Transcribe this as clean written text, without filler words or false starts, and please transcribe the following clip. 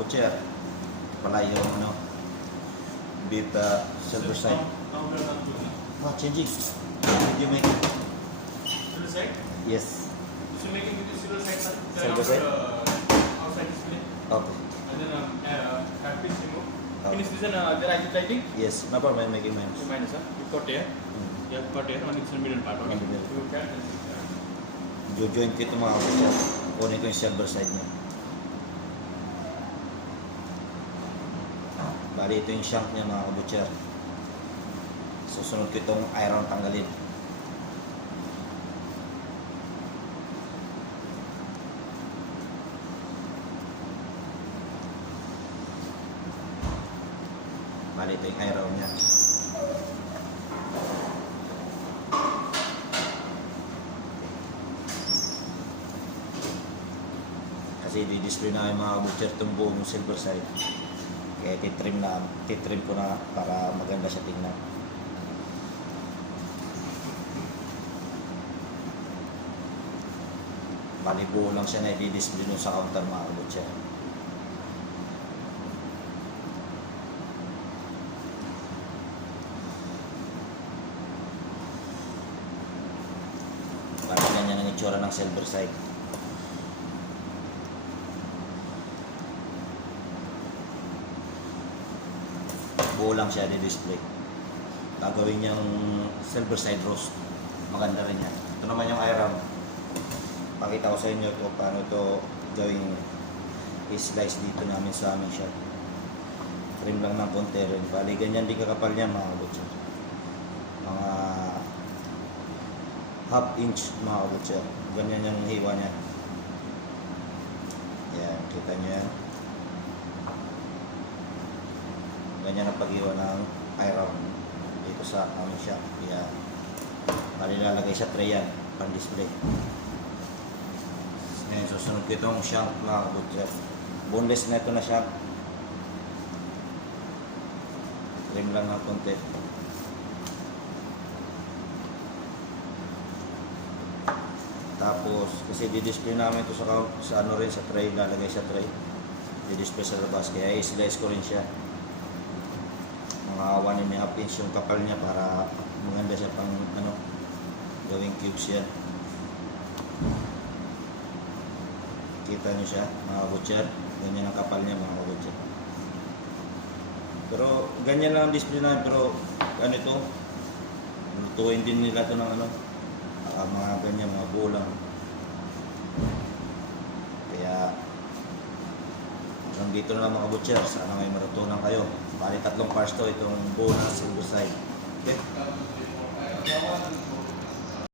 butcher. Pala yung ano, beef silver side. Oh, changing. Did you make it? Silver side? Yes. So making with the silver side, sir. Silver side? Outside display. Okay. And then cut piece remove. Okay. Finish this and there I lighting. Yes, no problem. I'm making mine. So minus, sir. You cut here. You have cut here. Only this middle part. Okay. Only middle. You can. Jo-join ko ito mga butcher. Kunin ko yung silver side niya. Bali ito yung shank niya mga butcher. Susunod ko itong iron tanggalin. Bali ito yung iron niya. Kasi di-display na yung mga butcher itong buong silver side. Kaya titrim ko na para maganda siya tingnan. Bali buo lang siya na i-display dun sa counter mga butcher. Bali ganyan ang itsura ng silver side. Buo lang siya di-display. Gagawin niyang silver side roast. Maganda rin yan. Ito naman yung iron. Pakita ko sa inyo kung paano ito gawing i-slice dito namin sa aming shop. Trim lang ng konti rin. Bali ganyan din kakapal niya mga butcher. Mga half inch mga butcher. Ganyan yung hiwa niya. Yan, kita niyo yan. Ganyan ang pag-iwa ng iron dito sa aming shop. Kaya palilalagay sa tray yan, pan-display. Ngayon, susunod ko itong shank mga butcher. Boneless na ito na shank. Trim lang ng konti. Tapos, kasi di-display namin ito sa ano rin, sa tray, lalagay sa tray. Di-display sa labas, kaya i-slice ko rin siya. Mga 1.5 inch yung kapal niya para maganda siya pang ano, gawing cubes yan. Kita niyo siya mga butcher, ganyan ang kapal niya mga butcher. Pero ganyan lang ang display namin, pero ano ito, lutuin din nila ito ng ano, mga ganyan, mga bulang. Kaya hanggang dito na lang mga butcher, sana may matutunan kayo. Bali 3 parts to itong buo na silver side. Okay?